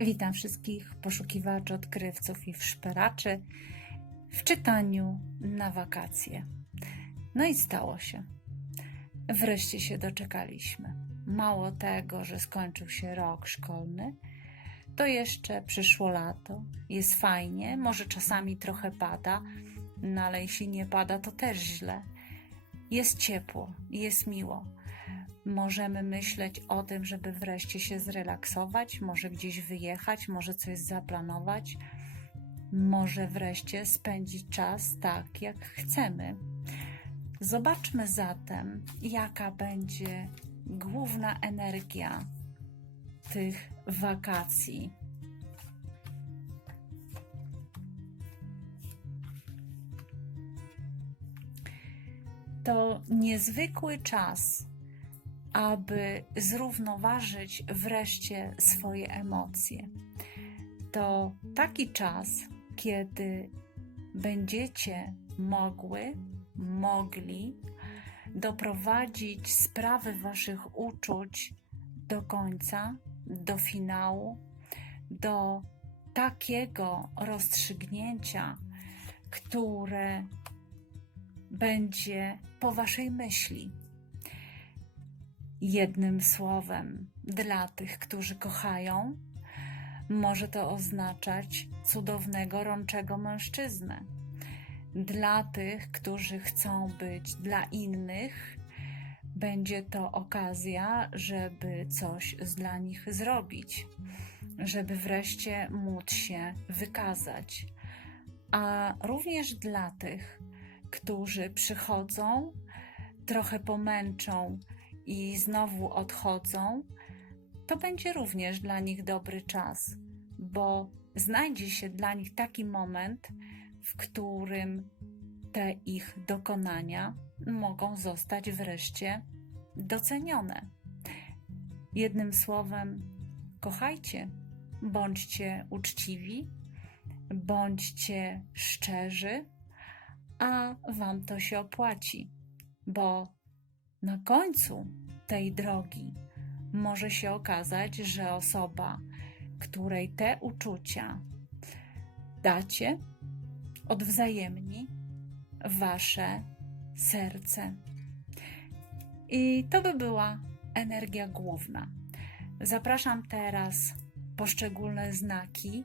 Witam wszystkich poszukiwaczy, odkrywców i wszperaczy w czytaniu na wakacje. No i stało się. Wreszcie się doczekaliśmy. Mało tego, że skończył się rok szkolny, to jeszcze przyszło lato. Jest fajnie, może czasami trochę pada, no ale jeśli nie pada, to też źle. Jest ciepło, jest miło możemy myśleć o tym, żeby wreszcie się zrelaksować, może gdzieś wyjechać, może coś zaplanować, może wreszcie spędzić czas tak, jak chcemy. Zobaczmy zatem, jaka będzie główna energia tych wakacji. To niezwykły czas aby zrównoważyć wreszcie swoje emocje. To taki czas, kiedy będziecie mogły, mogli doprowadzić sprawy waszych uczuć do końca, do finału, do takiego rozstrzygnięcia, które będzie po waszej myśli Jednym słowem, dla tych, którzy kochają, może to oznaczać cudownego, rączego mężczyznę. Dla tych, którzy chcą być dla innych, będzie to okazja, żeby coś dla nich zrobić, żeby wreszcie móc się wykazać. A również dla tych, którzy przychodzą, trochę pomęczą, i znowu odchodzą, to będzie również dla nich dobry czas, bo znajdzie się dla nich taki moment, w którym te ich dokonania mogą zostać wreszcie docenione. Jednym słowem, kochajcie, bądźcie uczciwi, bądźcie szczerzy, a Wam to się opłaci, bo na końcu tej drogi może się okazać, że osoba, której te uczucia dacie, odwzajemni wasze serce. I to by była energia główna. Zapraszam teraz poszczególne znaki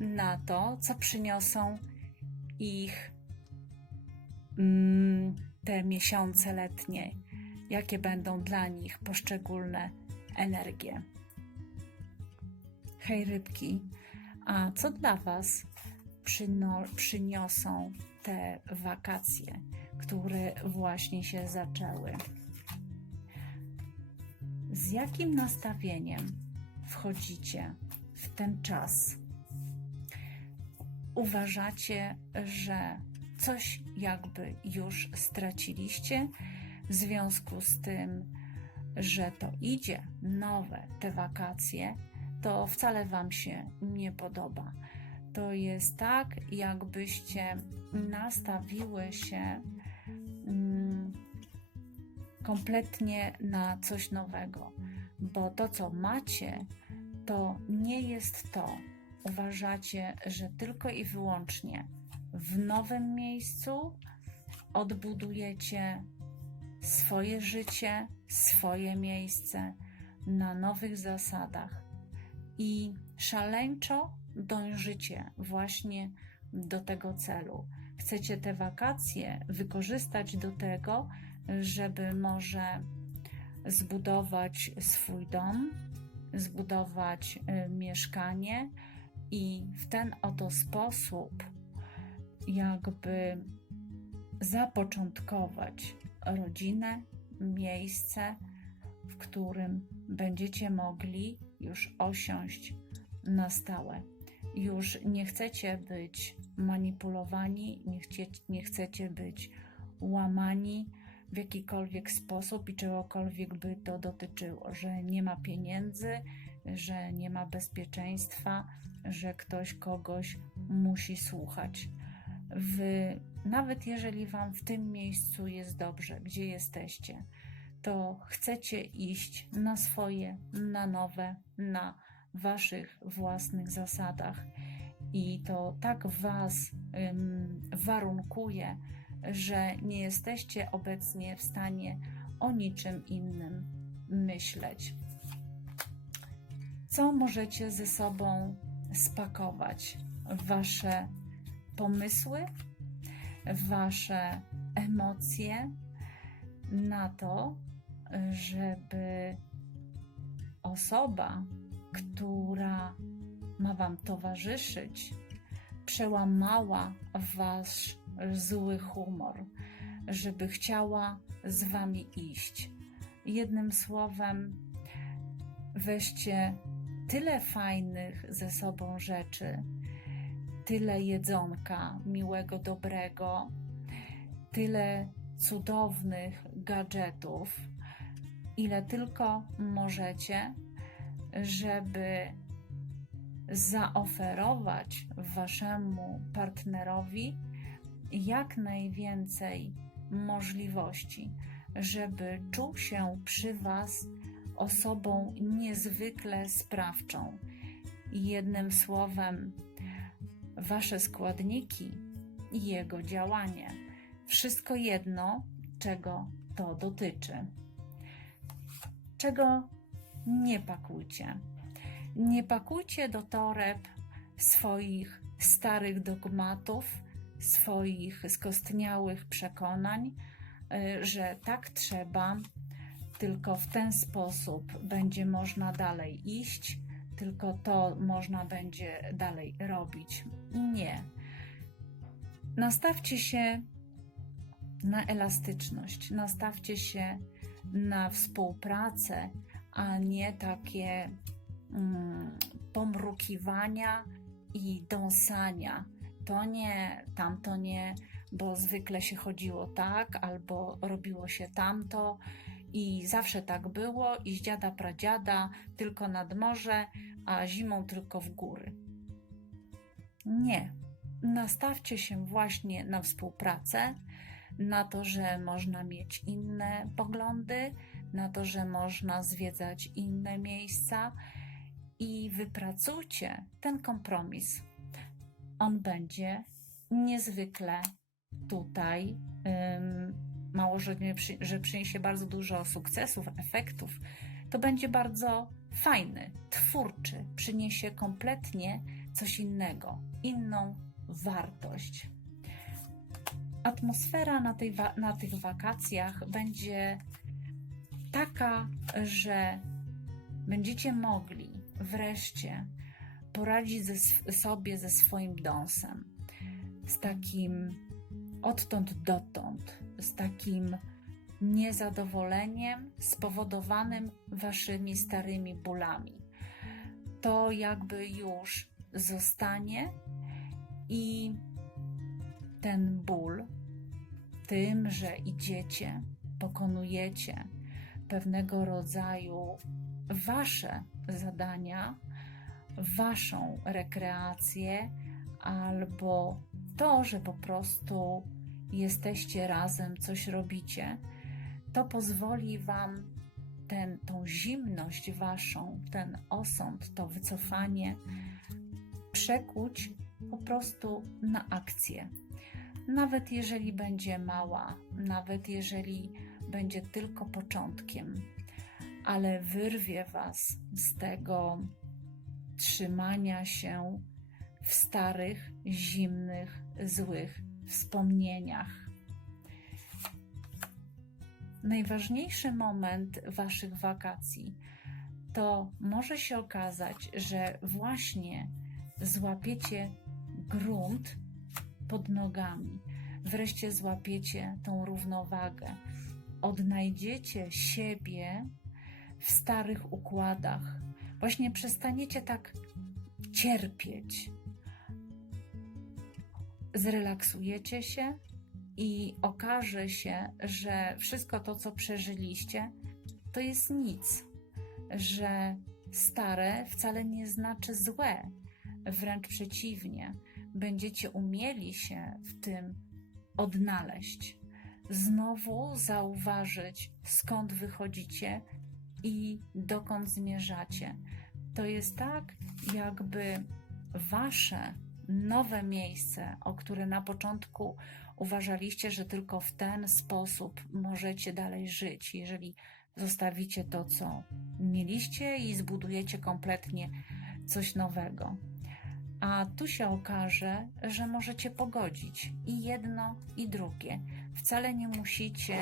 na to, co przyniosą ich mm, te miesiące letnie jakie będą dla nich poszczególne energie. Hej rybki, a co dla Was przyniosą te wakacje, które właśnie się zaczęły? Z jakim nastawieniem wchodzicie w ten czas? Uważacie, że coś jakby już straciliście, w związku z tym, że to idzie nowe te wakacje, to wcale Wam się nie podoba. To jest tak, jakbyście nastawiły się mm, kompletnie na coś nowego, bo to, co macie, to nie jest to. Uważacie, że tylko i wyłącznie w nowym miejscu odbudujecie swoje życie, swoje miejsce na nowych zasadach i szaleńczo dążycie właśnie do tego celu. Chcecie te wakacje wykorzystać do tego, żeby może zbudować swój dom, zbudować y, mieszkanie i w ten oto sposób jakby zapoczątkować rodzinę, miejsce, w którym będziecie mogli już osiąść na stałe. Już nie chcecie być manipulowani, nie, chcie, nie chcecie być łamani w jakikolwiek sposób i czegokolwiek by to dotyczyło, że nie ma pieniędzy, że nie ma bezpieczeństwa, że ktoś kogoś musi słuchać. W nawet jeżeli Wam w tym miejscu jest dobrze, gdzie jesteście, to chcecie iść na swoje, na nowe, na waszych własnych zasadach. I to tak was ym, warunkuje, że nie jesteście obecnie w stanie o niczym innym myśleć. Co możecie ze sobą spakować? Wasze pomysły, wasze emocje na to, żeby osoba, która ma Wam towarzyszyć, przełamała Wasz zły humor, żeby chciała z Wami iść. Jednym słowem, weźcie tyle fajnych ze sobą rzeczy, tyle jedzonka miłego, dobrego, tyle cudownych gadżetów, ile tylko możecie, żeby zaoferować waszemu partnerowi jak najwięcej możliwości, żeby czuł się przy was osobą niezwykle sprawczą. Jednym słowem, wasze składniki i jego działanie. Wszystko jedno, czego to dotyczy. Czego nie pakujcie. Nie pakujcie do toreb swoich starych dogmatów, swoich skostniałych przekonań, y, że tak trzeba, tylko w ten sposób będzie można dalej iść, tylko to można będzie dalej robić. Nie. Nastawcie się na elastyczność, nastawcie się na współpracę, a nie takie mm, pomrukiwania i dąsania. To nie, tamto nie, bo zwykle się chodziło tak, albo robiło się tamto i zawsze tak było i z dziada pradziada tylko nad morze, a zimą tylko w góry. Nie. Nastawcie się właśnie na współpracę, na to, że można mieć inne poglądy, na to, że można zwiedzać inne miejsca i wypracujcie ten kompromis. On będzie niezwykle tutaj, um, mało, że, że przyniesie bardzo dużo sukcesów, efektów. To będzie bardzo fajny, twórczy, przyniesie kompletnie coś innego, inną wartość. Atmosfera na, tej, na tych wakacjach będzie taka, że będziecie mogli wreszcie poradzić ze, sobie ze swoim dąsem, z takim odtąd dotąd, z takim niezadowoleniem spowodowanym waszymi starymi bólami. To jakby już zostanie i ten ból tym, że idziecie, pokonujecie pewnego rodzaju wasze zadania, waszą rekreację, albo to, że po prostu jesteście razem, coś robicie, to pozwoli wam ten, tą zimność waszą, ten osąd, to wycofanie przekuć po prostu na akcję. Nawet jeżeli będzie mała, nawet jeżeli będzie tylko początkiem, ale wyrwie Was z tego trzymania się w starych, zimnych, złych wspomnieniach. Najważniejszy moment Waszych wakacji to może się okazać, że właśnie złapiecie grunt pod nogami, wreszcie złapiecie tą równowagę odnajdziecie siebie w starych układach. Właśnie przestaniecie tak cierpieć. Zrelaksujecie się i okaże się, że wszystko to, co przeżyliście, to jest nic, że stare wcale nie znaczy złe, wręcz przeciwnie, będziecie umieli się w tym odnaleźć znowu zauważyć, skąd wychodzicie i dokąd zmierzacie. To jest tak, jakby wasze nowe miejsce, o które na początku uważaliście, że tylko w ten sposób możecie dalej żyć, jeżeli zostawicie to, co mieliście i zbudujecie kompletnie coś nowego. A tu się okaże, że możecie pogodzić i jedno, i drugie. Wcale nie musicie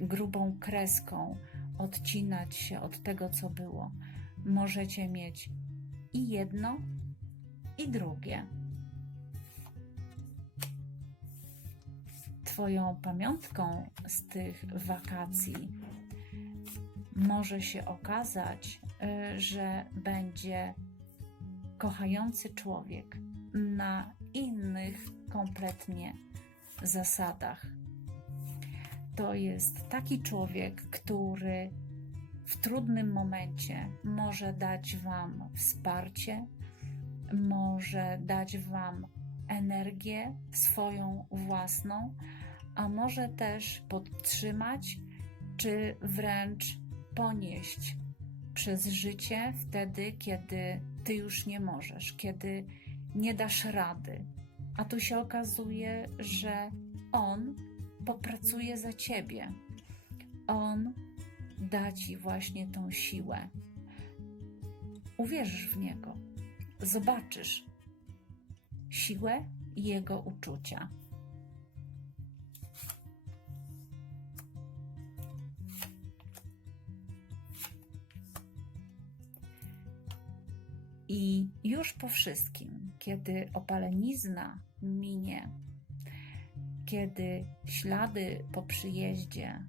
grubą kreską odcinać się od tego, co było. Możecie mieć i jedno, i drugie. Twoją pamiątką z tych wakacji może się okazać, y, że będzie kochający człowiek na innych kompletnie zasadach. To jest taki człowiek, który w trudnym momencie może dać Wam wsparcie, może dać Wam energię swoją własną, a może też podtrzymać, czy wręcz ponieść przez życie wtedy, kiedy Ty już nie możesz, kiedy nie dasz rady. A tu się okazuje, że On popracuje za Ciebie. On da Ci właśnie tą siłę. Uwierzysz w Niego, zobaczysz siłę Jego uczucia. I już po wszystkim, kiedy opalenizna minie, kiedy ślady po przyjeździe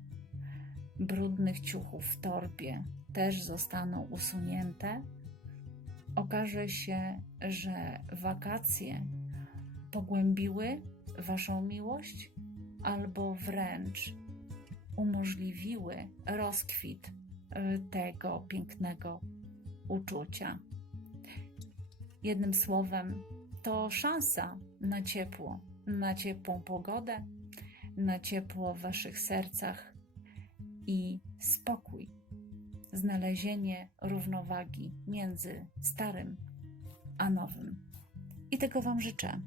brudnych ciuchów w torbie też zostaną usunięte, okaże się, że wakacje pogłębiły Waszą miłość albo wręcz umożliwiły rozkwit y, tego pięknego uczucia. Jednym słowem, to szansa na ciepło, na ciepłą pogodę, na ciepło w Waszych sercach i spokój, znalezienie równowagi między starym a nowym. I tego Wam życzę.